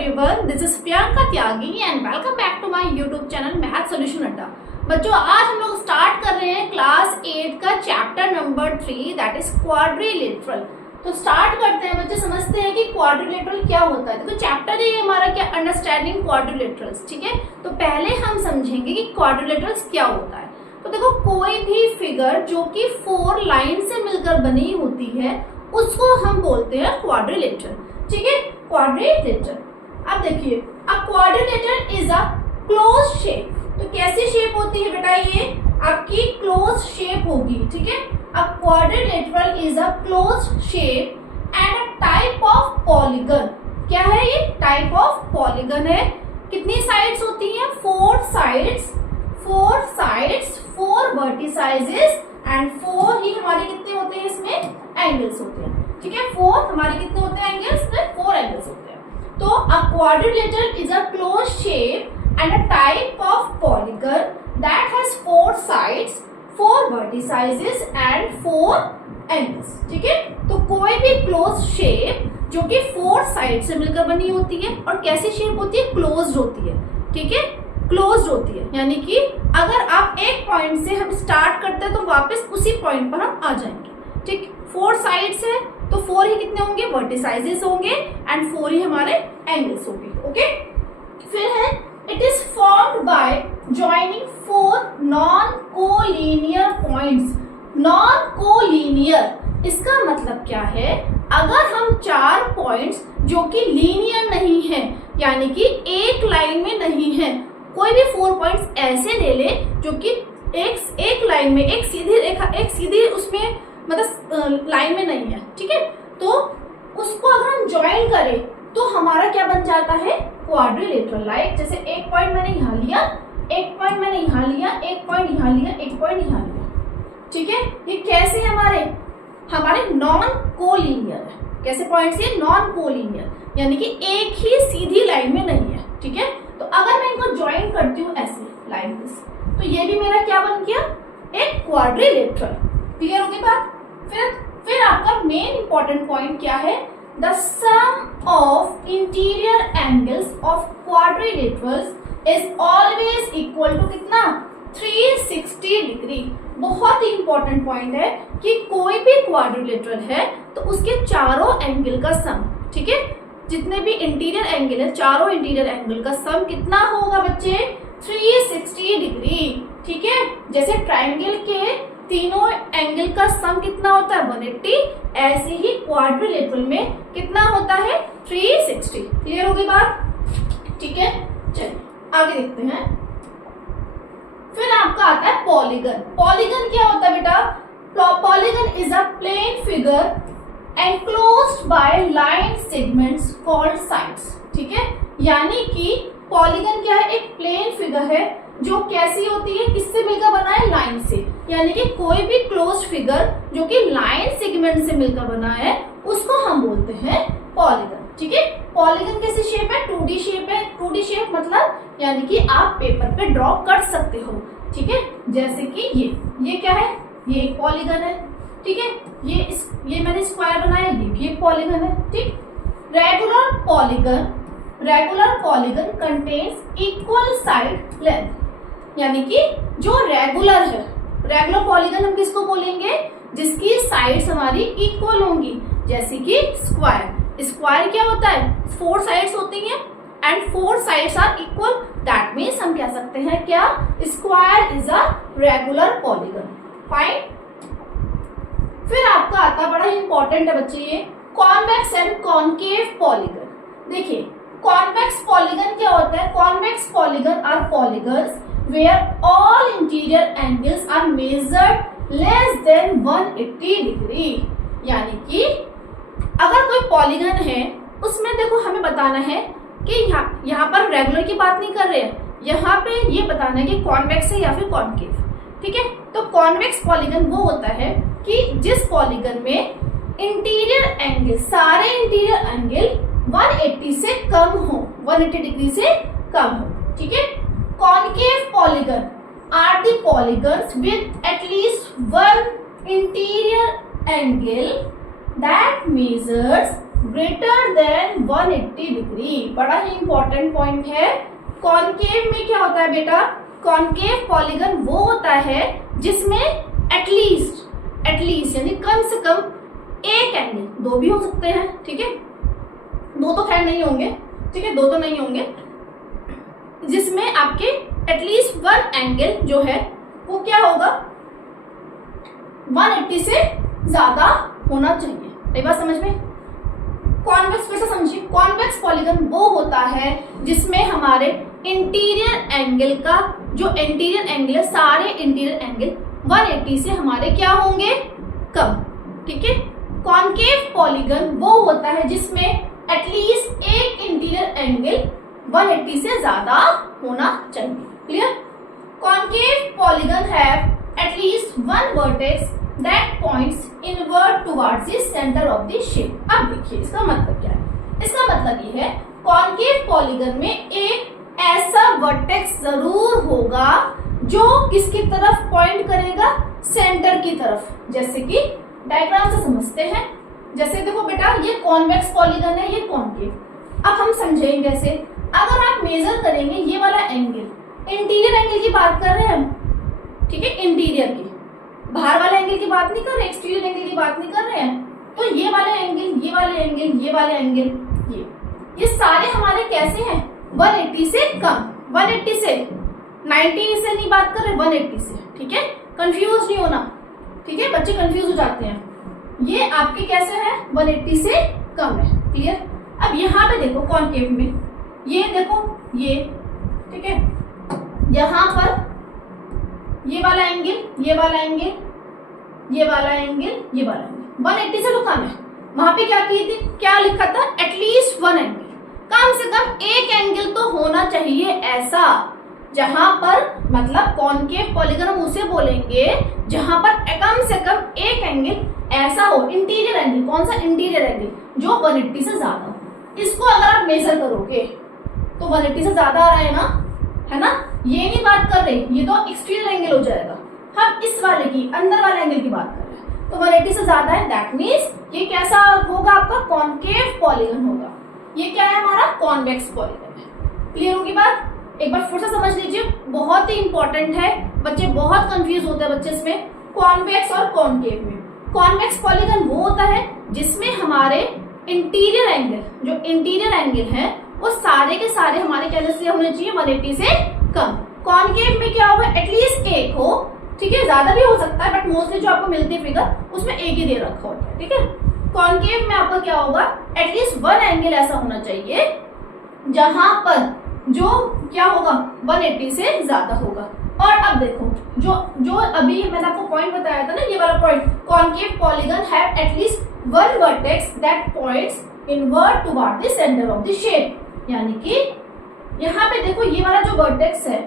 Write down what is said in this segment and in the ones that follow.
everyone, this is Priyanka Tyagi and welcome back to my YouTube channel math solution अड्डा। बच्चों आज हम लोग स्टार्ट कर रहे हैं क्लास 8 का chapter number 3 that is quadrilateral. तो स्टार्ट करते हैं बच्चे, समझते हैं कि क्वाड्रिलेटरल क्या होता है। तो चैप्टर ही हमारा क्या, अंडरस्टैंडिंग क्वाड्रिलेटरल्स। ठीक है, तो पहले हम समझेंगे कि क्वाड्रिलेटरल्स क्या होता है। तो देखो, कोई भी फिगर जो कि 4 लाइन से मिलकर बनी होती है उसको हम बोलते हैं क्वाड्रिलेटरल। ठीक है, क्वाड्रिलेटरल। अब देखिए, अ quadrilateral is a close shape. तो कैसी शेप होती है बेटा, ये आपकी क्लोज शेप होगी। ठीक है, अ quadrilateral is a close shape and a type of polygon. क्या है ये? टाइप ऑफ पॉलीगन है। कितनी साइड्स होती हैं? 4 साइड्स, 4 वर्टिसाइजेस एंड 4 ही हमारे कितने होते हैं इसमें? एंगल्स होते हैं। ठीक है, 4 हमारे कितने होते हैं एंगल्स? 4 एंगल्स होते हैं। तो अ quadrilateral is a close shape and a type of polygon that has 4 sides, 4 vertices and 4 angles। ठीक है, तो कोई भी क्लोज शेप जो कि 4 साइड से मिलकर बनी होती है और कैसी शेप होती है? क्लोज्ड होती है। ठीक है, क्लोज्ड होती है, यानी कि अगर आप एक पॉइंट से हम स्टार्ट करते हैं तो वापस उसी पॉइंट पर हम आ जाएंगे। ठीक, 4 साइड्स है तो 4 ही कितने होंगे? वर्टिसाइजेस होंगे एंड 4 ही हमारे एंगल्स होंगे। ओके, फिर है it is formed by joining 4 non-collinear points। non-collinear इसका मतलब क्या है? अगर हम 4 पॉइंट्स जो कि लीनियर नहीं है, यानी कि एक लाइन में नहीं है, कोई भी 4 पॉइंट्स ऐसे ले ले जो कि एक लाइन में, एक सीधी रेखा, एक सीधी उसमें मतलब लाइन में नहीं है। ठीक है, तो उसको अगर हम ज्वाइन करें तो हमारा क्या बन जाता है? क्वाड्रिलेटरल। लाइक जैसे एक पॉइंट मैंने यहाँ लिया, एक पॉइंट मैंने यहाँ लिया, एक पॉइंट यहाँ लिया, एक पॉइंट यहाँ लिया। ठीक है, ये कैसे हमारे नॉन कोलिनियर है। कैसे पॉइंट्स? ये नॉन कोलिनियर, यानी कि एक ही सीधी लाइन में नहीं है। ठीक है, तो अगर मैं इनको ज्वाइन करती हूँ ऐसे लाइन दिस, तो ये भी मेरा क्या बन गया? एक क्वाड्रिलेटरल। क्लियर होगी बात? फिर आपका मेन इंपॉर्टेंट पॉइंट क्या है? The sum of interior angles of quadrilaterals is always equal to कितना? 360 डिग्री। बहुत ही इंपॉर्टेंट पॉइंट है कि कोई भी क्वाड्रिलेटरल है तो उसके चारों एंगल का सम, ठीक है, जितने भी इंटीरियर एंगल है, चारों इंटीरियर एंगल का सम कितना होगा बच्चे? 360 डिग्री। ठीक है, जैसे ट्राइंगल के तीनों एंगल का सम कितना होता है? 180। ऐसे ही क्वाड्रिलेटरल में कितना होता है? 360। क्लियर होगी बात? ठीक है, चलिए आगे देखते हैं। फिर आपका आता है पॉलीगन। पॉलीगन क्या होता है बेटा? Polygon is a plane figure enclosed by line segments called sides. ठीक है, यानी कि पॉलीगन क्या है? एक प्लेन फिगर है जो कैसी होती है? किससे मिलकर बना है? लाइन से। यानी कि कोई भी क्लोज फिगर जो कि लाइन सेगमेंट से मिलकर बना है उसको हम बोलते हैं पॉलीगन। ठीक है, पॉलीगन कैसी शेप है? 2D शेप है। 2D शेप मतलब यानी कि आप पेपर पे ड्रॉ कर सकते हो। ठीक है, जैसे कि ये क्या है? ये एक पॉलीगन है। ठीक है, ये मैंने स्क्वायर बनाया, ये भी एक पॉलीगन है। ठीक, regular polygon contains equal side length, यानी कि जो रेगुलर है, रेगुलर पॉलीगन हम किसको बोलेंगे? जिसकी साइड्स हमारी इक्वल होंगी, जैसे कि स्क्वायर। स्क्वायर क्या होता है? 4 साइड्स होती हैं and 4 sides are equal. That means हम कह सकते हैं क्या? Square is a regular polygon. Fine. फिर आपका आता बड़ा इंपॉर्टेंट है बच्चे ये कॉन्वेक्स एंड कॉन्केव पॉलीगन। देखिए, कॉन्वेक्स पॉलीगन क्या होता है? Convex polygon are polygons where all interior angles are measured less than 180 degree। यानी कि अगर कोई पॉलीगन है उसमें देखो हमें बताना है कि यहाँ पर रेगुलर की बात नहीं कर रहे हैं, यहाँ पे ये बताना है कि कॉन्वेक्स है या फिर कॉन्केव। ठीक है, तो कॉन्वेक्स पॉलीगन वो होता है कि जिस पॉलीगन में इंटीरियर एंगल, सारे इंटीरियर एंगल 180 से कम हो, 180 डिग्री से कम हो। ठीक है, concave polygon are the polygons with at least one interior angle that measures greater than 180 degree. बड़ा ही इंपॉर्टेंट पॉइंट है। कॉनकेव में क्या होता है बेटा, कॉनकेव पॉलीगन वो होता है जिसमें एटलीस्ट यानी कम से कम एक एंगल, दो भी हो सकते हैं, ठीक है, दो तो खैर नहीं होंगे, ठीक है, दो तो नहीं होंगे, जिसमें आपके एटलीस्ट वन एंगल जो है वो क्या होगा, 180 से ज्यादा होना चाहिए। एक बात समझ में, कॉन्वेक्स कैसे समझिए, कॉन्वेक्स पॉलीगन वो होता है जिसमें हमारे इंटीरियर एंगल का जो इंटीरियर एंगल है, सारे इंटीरियर एंगल 180 से हमारे क्या होंगे, कम, ठीक है। कॉनकेव पॉलीगन वो होता है जिसमें एटलीस्ट एक इंटीरियर एंगल 180 से ज्यादा होना चाहिए। Clear? Concave polygon have at least one vertex that points inward towards the centre of the shape. अब देखिए इसका मतलब क्या है, इसका मतलब ये है कॉनकेव पॉलीगन में एक ऐसा वर्टेक्स जरूर होगा जो किसकी तरफ पॉइंट करेगा, सेंटर की तरफ। जैसे कि डायग्राम से समझते हैं, जैसे देखो बेटा ये कॉन्वेक्स पॉलीगन है, ये कॉनकेव। अब हम समझेंगे कैसे, अगर आप मेजर करेंगे ये वाला एंगल, इंटीरियर एंगल की बात कर रहे हैं हम, ठीक है, इंटीरियर की, बाहर वाले एंगल की बात नहीं कर रहे, एक्सटीरियर एंगल की बात नहीं कर रहे हैं। तो ये वाले एंगल, ये वाले एंगल, ये वाले एंगल, ये सारे हमारे कैसे हैं, 180 से कम, 180 से 90 से नहीं बात कर रहे, 180 से, ठीक है, कंफ्यूज नहीं होना, ठीक है, बच्चे कंफ्यूज हो जाते हैं। ये आपके कैसे है, 180 से कम है। क्लियर? अब यहाँ पे देखो कॉनकेव में, ये देखो ये, ठीक है, यहाँ पर ये वाला एंगल, ये वाला एंगल, ये वाला एंगल, ये वाला एंगल 180 से तो कम है। वहां पे क्या की थी, क्या लिखा था, एटलीस्ट वन एंगल, कम से कम एक एंगल तो होना चाहिए ऐसा, जहां पर मतलब कॉनकेव पॉलीगन हम उसे बोलेंगे जहां पर कम से कम एक एंगल ऐसा हो, इंटीरियर एंगल, कौन सा, इंटीरियर एंगल जो 180 से ज्यादा हो। इसको अगर आप मेजर करोगे तो 180 से ज्यादा आ रहा है ना, ये नहीं बात कर रहे, ये तो एक्सटीरियर एंगल हो जाएगा। हम इस वाले की, अंदर वाले एंगल की बात कर रहे हैं, तो 180 से ज्यादा है, दैट मीन्स ये कैसा होगा, आपका कॉनकेव पॉलीगन होगा। ये क्या है, हमारा कॉन्वेक्स पॉलीगन है। क्लियर होगी बात? एक बार फिर से समझ लीजिए, बहुत ही इंपॉर्टेंट है, बच्चे बहुत कंफ्यूज होते हैं बच्चे इसमें, कॉन्वेक्स और कॉनकेव में। कॉन्वेक्स पॉलीगन वो होता है जिसमें हमारे इंटीरियर एंगल, जो इंटीरियर एंगल है वो सारे के सारे हमारे कहने से होने चाहिए 180 से कम। कॉनकेव में क्या होगा, एटलीस्ट एक हो, ठीक है, ज्यादा भी हो सकता है, बट मोस्टली जो आपको मिलती है फिगर उसमें एक ही दे रखा होता है, ठीक है। कॉनकेव में आपका क्या होगा, एटलीस्ट वन एंगल ऐसा होना चाहिए जहां पर जो क्या होगा, 180 से ज्यादा होगा। और अब देखो जो अभी मैंने आपको पॉइंट बताया था ना, ये वाला point, concave polygon have at least one vertex that points inward toward the centre of the shape. यानी कि यहाँ पे देखो ये वाला जो वर्टेक्स है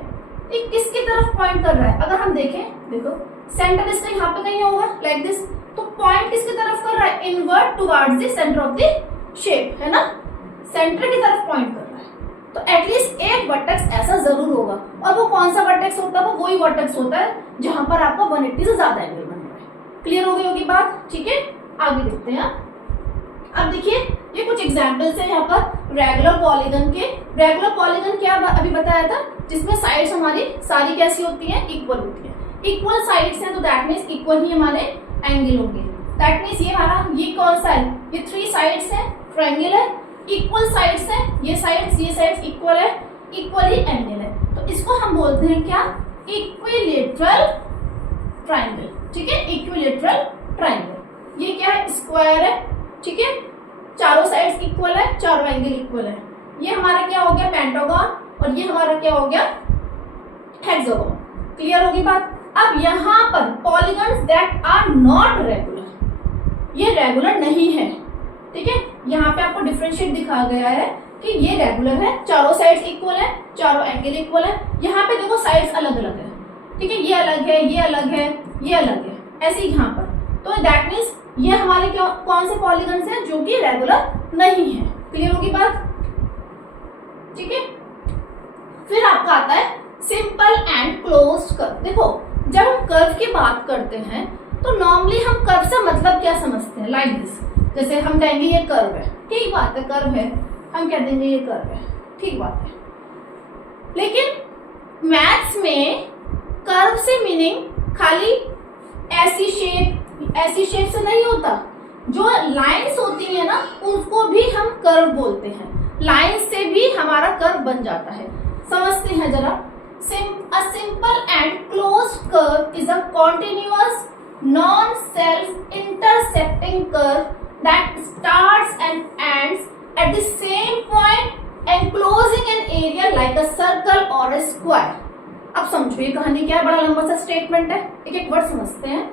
ये किसकी तरफ पॉइंट कर रहा है, अगर हम देखें, देखो सेंटर इसका यहाँ पे कहीं होगा लाइक दिस, तो पॉइंट किसकी तरफ कर रहा है, inward towards the centre of the shape, है ना, सेंटर की तरफ पॉइंट कर रहा है। तो एटलीस्ट एक वर्टेक्स ऐसा जरूर होगा, और वो कौन सा वर्टेक्स होता है, वो वही वर्टेक्स होता है जहां पर आपका 180 से ज्यादा एंगल बन रहा है। क्लियर हो गई होगी बात? ठीक है, आगे देखते हैं। अब देखिए ये कुछ एग्जांपल्स हैं यहाँ पर रेगुलर पॉलीगन के। रेगुलर पॉलीगन क्या अभी बताया था, जिसमें साइड्स हमारी सारी कैसी होती हैं, इक्वल होती है। इक्वल साइड्स हैं तो दैट मीन्स इक्वल ही हमारे एंगल होंगे। दैट मीन्स ये हमारा, ये कौन सा है, ये 3 साइड्स है, ट्रायंगल है, इक्वल साइड्स है, ये साइड्स इक्वल है, इक्वल ही एंगल है, तो इसको हम बोलते हैं क्या, इक्विलेटरल ट्रायंगल। ठीक है, इक्विलेटरल ट्रायंगल। ये क्या है, स्क्वायर है, ठीक है, चारों साइड्स इक्वल है, चारों एंगल इक्वल है। ये हमारा क्या हो गया, पेंटागन, और ये हमारा क्या हो गया, हेक्सागन। क्लियर होगी बात? अब यहाँ पर polygons that are not regular, ये रेगुलर नहीं है, ठीक है, यहाँ पे आपको डिफरेंशिएट दिखा गया है कि ये रेगुलर है, चारों साइड्स इक्वल है, चारों एंगल इक्वल है। यहाँ पे देखो साइड्स अलग अलग है, ठीक है, ये अलग है, ये अलग है, ये अलग है, ऐसे यहाँ पर। तो दैट मीन्स ये हमारे कौन से पॉलीगन्स हैं जो कि रेगुलर नहीं है। क्लियर होगी बात? ठीक है, फिर आपका आता है सिंपल एंड क्लोज्ड कर्व। देखो जब हम कर्व की बात करते हैं तो नॉर्मली हम कर्व से मतलब क्या समझते हैं, लाइक दिस, जैसे हम कहेंगे ये कर्व है, ठीक बात है, कर्व है, हम कह देंगे ये कर्व है, ठीक बात है। लेकिन मैथ्स में कर्व से मीनिंग खाली ऐसी शेप से नहीं होता, जो लाइंस होती है ना उनको भी हम कर्व बोलते हैं, लाइन से भी हमारा कर्व बन जाता है। समझते हैं जरा। A simple and closed curve is a continuous non-self intersecting curve that starts and ends at the same point enclosing an area like a circle or a square। अब समझो ये कहानी क्या है, बड़ा लंबा सा स्टेटमेंट है, एक एक वर्ड समझते हैं।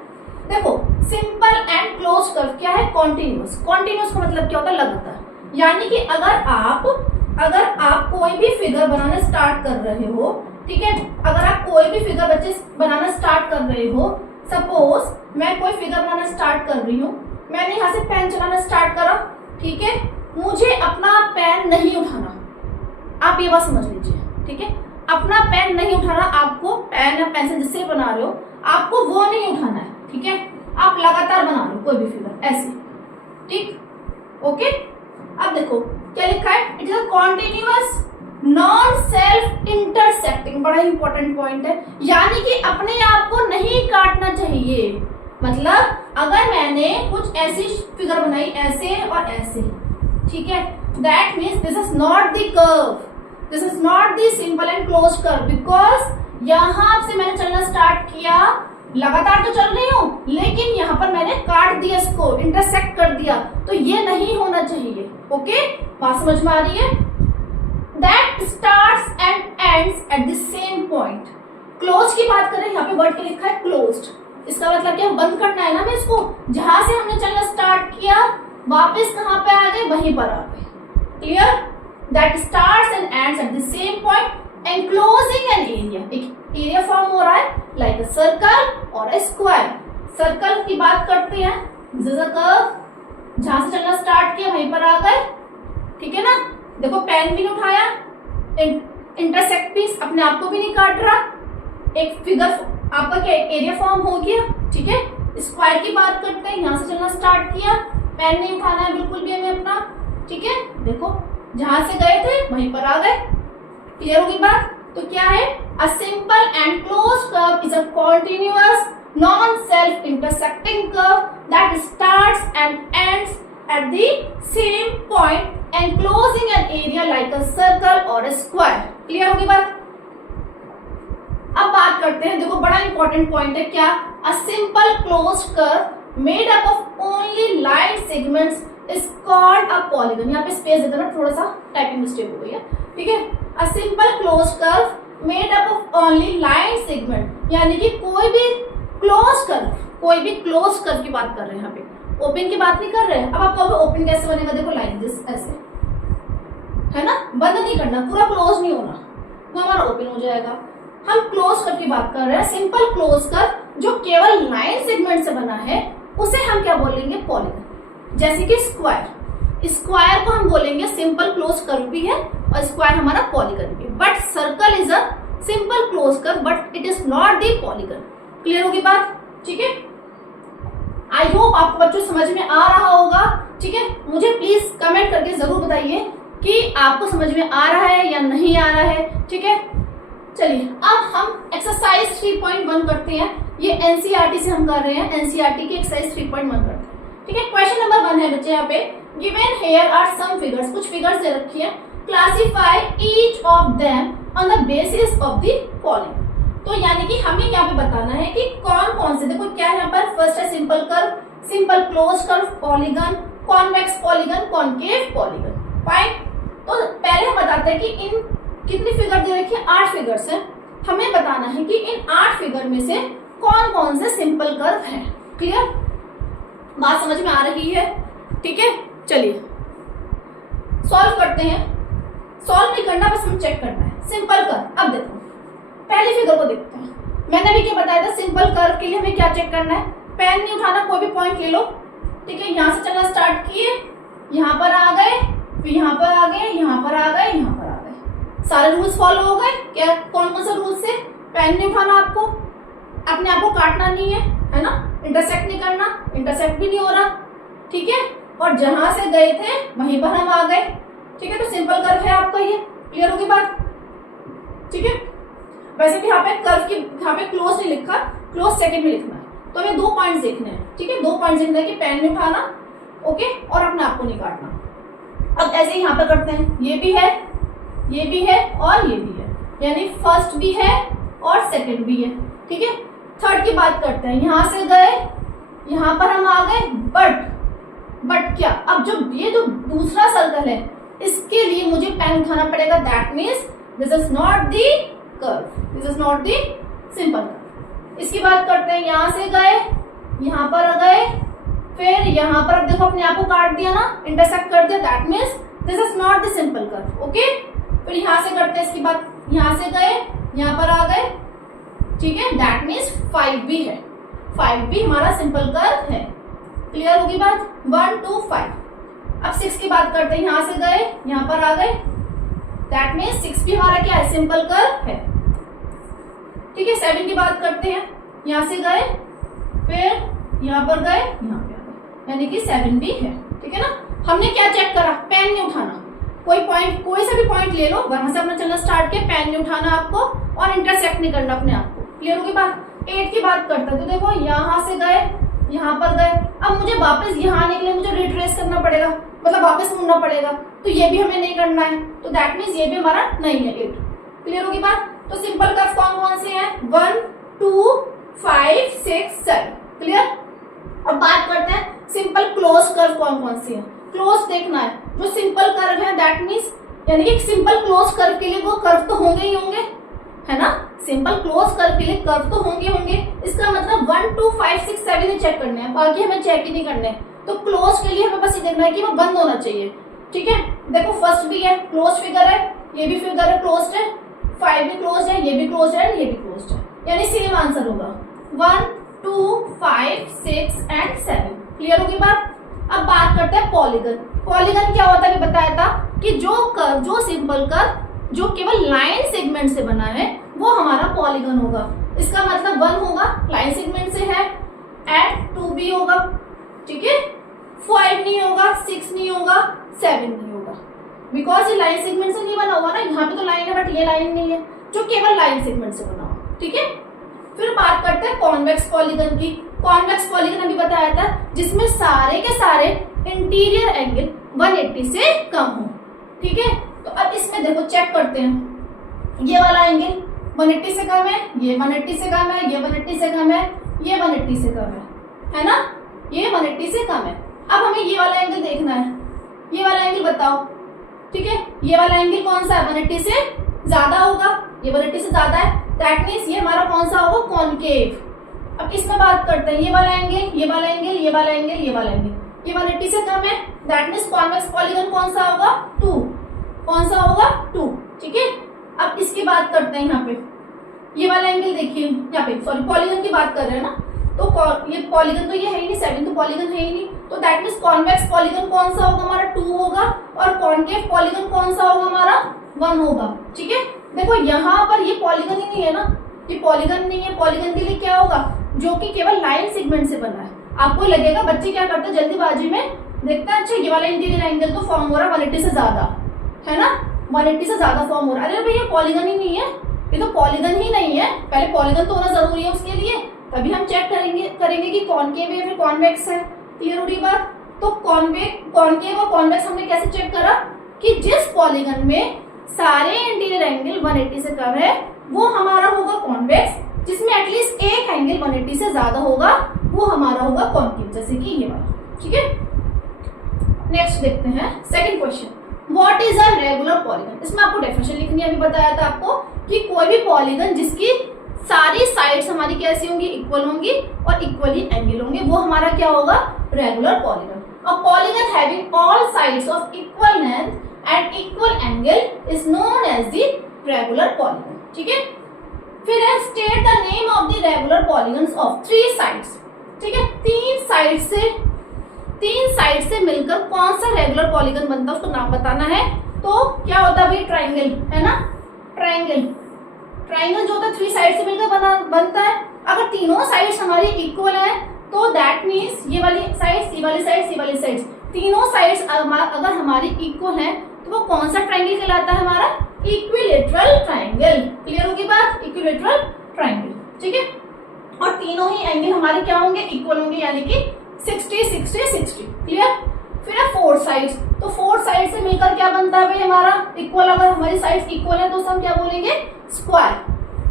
देखो सिंपल एंड क्लोज कर्व क्या है, कॉन्टिन्यूस। कॉन्टिन्यूस का मतलब क्या होता है, लगातार। यानी कि अगर आप कोई भी फिगर बनाना स्टार्ट कर रहे हो, ठीक है, अगर आप कोई भी फिगर बच्चे बनाना स्टार्ट कर रहे हो, सपोज मैं कोई फिगर बनाना स्टार्ट कर रही हूँ, मैंने यहाँ से पेन चलाना स्टार्ट करा, ठीक है, मुझे अपना पेन नहीं उठाना, आप ये बात समझ लीजिए, ठीक है, अपना पेन नहीं उठाना, आपको पेन या पेंसिल जिससे बना रहे हो आपको वो नहीं उठाना है, ठीक है, आप लगातार बना रहे हो कोई भी फिगर ऐसे, ठीक, ओके। अब देखो क्या लिखा है, it is a continuous non self intersecting, बड़ा इंपॉर्टेंट पॉइंट है, यानी कि अपने आप को नहीं काटना चाहिए। मतलब अगर मैंने कुछ ऐसी फिगर बनाई ऐसे और ऐसे, ठीक है, that means this is not the curve, this is not the simple and close curve, because यहां से मैंने चलना स्टार्ट किया, लगातार तो चल रही हूँ, लेकिन यहाँ पर मैंने काट दिया, इसको इंटरसेक्ट कर दिया, तो ये नहीं होना चाहिए। ओके, बात समझ में आ रही है। That starts and ends at the same point. Close की बात करें, यहाँ पे वर्ड के लिखा है क्लोज्ड, इसका मतलब क्या, बंद करना है ना हमें इसको, जहां से हमने चलना स्टार्ट किया वापस कहाँ पे आ गए, वहीं पर आ गए। Clear. That starts and ends at the same point enclosing an area, एक एरिया फॉर्म हो रहा है लाइक अ सर्कल और अ स्क्वायर। सर्कल की बात करते हैं, दिस इज अ कर्व, जहां से चलना स्टार्ट किया वहीं पर आ गए, ठीक है ना। देखो पेन भी नहीं उठाया, इंटरसेक्ट भी अपने आप को भी नहीं काट रहा, एक फिगर आपका क्या एरिया फॉर्म हो गया, ठीक है। स्क्वायर की बात करते हैं, यहां से चलना स्टार्ट किया, पेन नहीं उठाना है बिल्कुल भी हमें अपना, ठीक है। देखो जहां से गए थे वहीं पर आ गए। क्लियर होगी बात। तो क्या है, a simple and close curve is a continuous non self intersecting curve that starts and ends at the same point enclosing an area like a circle or a square। Clear होगी बात। अब बात करते हैं, देखो बड़ा इंपॉर्टेंट पॉइंट है क्या, a simple closed curve made up of only line segments is called a polygon। यहाँ पे स्पेस देते ना, थोड़ा सा टाइपिंग मिस्टेक हो गई है, ठीक है। a simple closed curve made up of only line segment, यानी कि कोई भी क्लोज कर्व की बात कर रहे हैं, यहाँ पे ओपन की बात नहीं कर रहे हैं। अब आप कहोगे ओपन कैसे बनेगा, देखो लाइक दिस, ऐसे है ना, बंद नहीं करना, पूरा क्लोज नहीं होना, वो हमारा ओपन हो जाएगा। हम क्लोज कर्व की बात कर रहे हैं, सिंपल क्लोज कर्व जो केवल लाइन सेगमेंट से बना है उसे हम क्या बोलेंगे, पॉलीगन। जैसे कि स्क्वायर को हम बोलेंगे सिंपल क्लोज कर्व भी है और स्क्वायर हमारा पॉलीगन भी, but circle is a simple close curve but it is not the polygon. Clear होगी बात, ठीक है। आई होप आपको बच्चों समझ में आ रहा होगा, ठीक है। मुझे प्लीज कमेंट करके जरूर बताइए कि आपको समझ में आ रहा है या नहीं आ रहा है, ठीक है। चलिए अब हम एक्सरसाइज 3.1 करते हैं, ये एनसीईआरटी से हम कर रहे हैं, एनसीईआरटी की एक्सरसाइज 3.1 करते हैं, ठीक है। क्वेश्चन नंबर 1 है बच्चे, यहाँ पे given here are some figures, कुछ फिगर्स दे रखी है, classify each of them on the basis of the following. तो यानी कि हमें यहाँ पे बताना है कि कौन कौन से, देखो क्या है यहाँ पर, फर्स्ट है simple curve, simple close curve, polygon, convex polygon, concave polygon, fine. तो पहले हम बताते हैं कि इन कितनी फिगर दे रखी है, 8 फिगर्स हैं, हमें बताना है कि इन 8 फिगर में से कौन कौन से सिंपल कर्व हैं। क्लियर, बात समझ में आ रही है, ठीक है। चलिए सॉल्व करते हैं, सॉल्व नहीं करना, बस हम चेक करना है। सिंपल कर्व, अब देखो पहली फिगर को देखते हैं। मैंने अभी क्या बताया था, सिंपल कर्व के लिए हमें क्या चेक करना है, पेन नहीं उठाना, कोई भी पॉइंट ले लो, ठीक है। यहाँ से चलना स्टार्ट किए, यहाँ पर आ गए, फिर यहाँ पर आ गए, यहाँ पर आ गए, यहाँ पर आ गए, सारे रूल्स फॉलो हो गए। क्या कौन कौन से रूल्स से, पेन नहीं उठाना, आपको अपने आप को काटना नहीं है ना, इंटरसेक्ट नहीं करना, इंटरसेक्ट भी नहीं हो रहा, ठीक है। और जहां से गए थे वहीं पर हम आ गए। ठीक है, तो सिंपल कर्व है आपका ये। क्लियर होगी बात? ठीक है, वैसे भी यहाँ पे कर्व की यहाँ पे क्लोज नहीं लिखा, क्लोज सेकंड में लिखना है। तो हमें 2 पॉइंट्स देखने हैं। ठीक है, 2 पॉइंट्स देखना है कि पेन में उठाना, ओके, और अपने आप को नहीं काटना। अब ऐसे ही यहाँ पे करते हैं, ये भी है, ये भी है और ये भी है, यानी फर्स्ट भी है और सेकंड भी है। ठीक है, थर्ड की बात करते हैं। यहां से गए, यहां पर हम आ गए, बट क्या, अब जो दूसरा सर्कल है इसके लिए मुझे पेन उठाना पड़ेगा। That means this is not the curve, this is not the simple curve. इसकी बात करते हैं, यहां से गए, यहां पर आ गए, फिर यहां पर अब देखो अपने आप को काट दिया ना, इंटरसेक्ट कर दिया। That means this is not the simple curve. Okay, फिर यहां से करते हैं इसकी बात, यहां से गए, यहां पर आ गए। ठीक है, दैट मीन्स 5 भी है, 5 भी हमारा सिंपल कर्व है। क्लियर होगी बात? 1 2 5। अब 6 की बात करते हैं, यहां से गए, यहां पर आ गए। दैट मीन्स 6 भी हमारा क्या है? सिंपल कर्व है। ठीक है, 7 की बात करते हैं, यहां से गए, फिर यहां पर गए, यहां पे आ गए, यानी कि 7 भी है। ठीक है ना, हमने क्या चेक करा? पेन नहीं उठाना। कोई पॉइंट, कोई सा भी पॉइंट ले लो, वहां से अपना चलना स्टार्ट किया, पेन नहीं उठाना आपको और इंटरसेक्ट नहीं करना अपने आप को। क्लियर होगी बात? 8 की बात करते हैं, तो देखो यहां से गए, यहां पर गए, अब मुझे वापस यहाँ आने के लिए मुझे रिट्रेस करना पड़ेगा, मतलब वापस मुड़ना पड़ेगा, तो ये भी हमें नहीं करना है, तो दैट मीन्स ये भी हमारा नहीं है 8। क्लियर होगी बात? तो सिंपल कर्व कौन कौन से हैं? 1 2 5 6 7। क्लियर? अब बात करते हैं सिंपल क्लोज कर्व कौन कौन से हैं। क्लोज देखना है, जो सिंपल कर्व है दैट मीन्स, यानी कि सिंपल क्लोज कर्व के लिए वो कर्व तो होंगे ही होंगे, है ना। सिंपल क्लोज कर्व के लिए कर्व तो होंगे होंगे, इसका मतलब 1 2 5 6 7 ही चेक करने हैं, बाकी हमें चेक ही नहीं करने हैं। तो क्लोज के लिए हमें बस ये देखना है कि वो बंद होना चाहिए। ठीक है, देखो फर्स्ट भी है, क्लोज फिगर है, ये भी फिगर है, क्लोज है, 5 भी क्लोज है, ये भी क्लोज है, ये भी क्लोज है, यानी सेम आंसर होगा 1 2 5 6 एंड 7। क्लियर होगी बात? अब बात करते हैं पॉलीगन। पॉलीगन क्या होता है? बताया था कि जो कर्व, जो सिंपल कर्व जो केवल लाइन सेगमेंट से बना है वो हमारा पॉलीगन होगा। इसका मतलब 1 होगा, लाइन सेगमेंट से है, एंड 2 भी होगा। ठीक है, 5 नहीं होगा, 6 नहीं होगा, 7 नहीं होगा, बिकॉज ये लाइन सेगमेंट से नहीं बना हुआ ना। यहाँ पे तो लाइन है बट ये लाइन नहीं है, जो केवल लाइन सेगमेंट से बना हुआ। ठीक है, फिर बात करते हैं कॉन्वेक्स पॉलीगन की। कॉन्वेक्स पॉलीगन अभी बताया था, जिसमें सारे के सारे इंटीरियर एंगल 180 से कम हो। ठीक है, तो अब इसमें देखो चेक करते हैं, ये वाला एंगल 180 से कम है, ये 180 से कम है, ये 180 से कम है, ये 180 से कम है ना, ये 180 से कम है। अब हमें ये वाला एंगल देखना है, ये वाला एंगल बताओ। ठीक है, ये वाला एंगल कौन सा है? 180 से ज्यादा होगा, ये 180 से ज्यादा है, दैट मीन्स ये हमारा कौन सा होगा? कॉनकेव। अब इसमें बात करते हैं, ये वाला एंगल, ये वाला एंगल, ये वाला एंगल, ये वाला एंगल, ये 180 से कम है, दैट मीन्स कॉन्वेक्स पॉलीगन कौन सा होगा? 2। कौन सा होगा? 2। ठीक है, अब इसकी बात करते हैं, यहाँ पे ये वाला एंगल देखिए, यहाँ पे सॉरी पॉलीगन की बात कर रहे हैं ना, तो ये पॉलीगन तो ये है ही नहीं, 7 तो पॉलीगन है ही नहीं, तो दैट मीन्स कॉन्वेक्स पॉलीगन कौन सा होगा? हमारा 2 होगा, और कॉनकेव पॉलीगन कौन सा होगा? हमारा 1 होगा। ठीक है, देखो यहाँ पर ये पॉलीगन ही नहीं है ना, ये पॉलीगन नहीं है, पॉलीगन के लिए क्या होगा? जो कि केवल लाइन सेगमेंट से बना है। आपको लगेगा बच्चे क्या करते हैं जल्दीबाजी में, देखते हैं अच्छा ये वाला इंटीरियर एंगल तो फॉर्म हो रहा है 180 से ज्यादा, है ना, 180 से ज्यादा फॉर्म हो रहा है। अरे भैया पॉलीगन ही नहीं है, ये तो पॉलीगन ही नहीं है, पहले पॉलीगन तो होना जरूरी है उसके लिए, तभी हम चेक करेंगे कि कॉनकेव है फिर कॉन्वेक्स है। क्लियर हो रही बात? तो कॉनकेव और कॉन्वेक्स हमने कैसे चेक करा कि जिस पॉलीगन में सारे इंटीरियर एंगल 180 से कम है वो हमारा होगा कॉन्वेक्स, जिसमें एटलीस्ट एक एंगल 180 से ज्यादा होगा वो हमारा होगा कॉनकेव, जैसे कि ये वाला। ठीक है, नेक्स्ट देखते हैं second question, what is a regular polygon. इसमें आपको डेफिनेशन लिखनी है, अभी बताया था आपको कि कोई भी पॉलीगन जिसकी सारी साइड्स हमारी कैसी होंगी? इक्वल होंगी और इक्वली एंगल होंगे, वो हमारा क्या होगा? Regular polygon. A polygon having all sides of equal length and equal angle is known as the regular polygon. ठीक है, फिर है state the name of the regular polygons of 3 sides. ठीक है, 3 साइड से मिलकर कौन सा रेगुलर पॉलीगन बनता है उसको नाम बताना है। तो क्या होता है भाई? ट्राइंगल, है ना, ट्राइंगल जो होता है 3 साइड से मिलकर बनता है। अगर तीनों साइड्स हमारी इक्वल है तो दैट मीन्स ये वाली साइड्स, ये वाली साइड्स, ये वाली साइड्स, तीनों साइड्स अगर हमारी इक्वल है तो वो कौन सा ट्राइंगल कहलाता है? हमारा इक्विलेटरल ट्राइंगल। क्लियर होगी बात? इक्विलेटरल ट्राइंगल, ठीक है। और तीनों ही एंगल हमारे क्या होंगे? इक्वल होंगे, यानी कि 60 60 60। क्लियर। फिर है फोर साइड्स, तो फोर साइड से मिलकर क्या बनता है भाई हमारा? इक्वल। अगर हमारी साइड्स इक्वल है तो हम क्या बोलेंगे? स्क्वायर।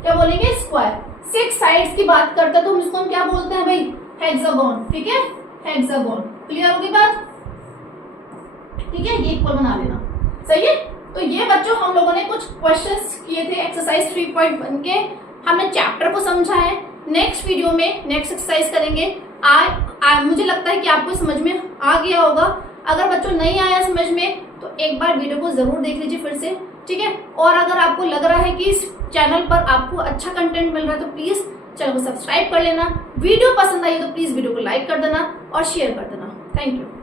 क्या बोलेंगे? स्क्वायर। सिक्स साइड्स की बात करते हैं तो हम इसको क्या बोलते हैं भाई? हेक्सागोन, ठीक है, हेक्सागोन। क्लियर होगी बात? ठीक है, ये इक्वल बना लेना, सही है। तो ये बच्चों हम लोगों ने कुछ क्वेश्चंस किए थे एक्सरसाइज 3.1 के, हमने चैप्टर को समझा है। नेक्स्ट वीडियो में नेक्स्ट एक्सरसाइज करेंगे। मुझे लगता है कि आपको समझ में आ गया होगा। अगर बच्चों नहीं आया समझ में तो एक बार वीडियो को जरूर देख लीजिए फिर से, ठीक है। और अगर आपको लग रहा है कि इस चैनल पर आपको अच्छा कंटेंट मिल रहा है तो प्लीज चैनल को सब्सक्राइब कर लेना। वीडियो पसंद आई तो प्लीज वीडियो को लाइक कर देना और शेयर कर देना। Thank you.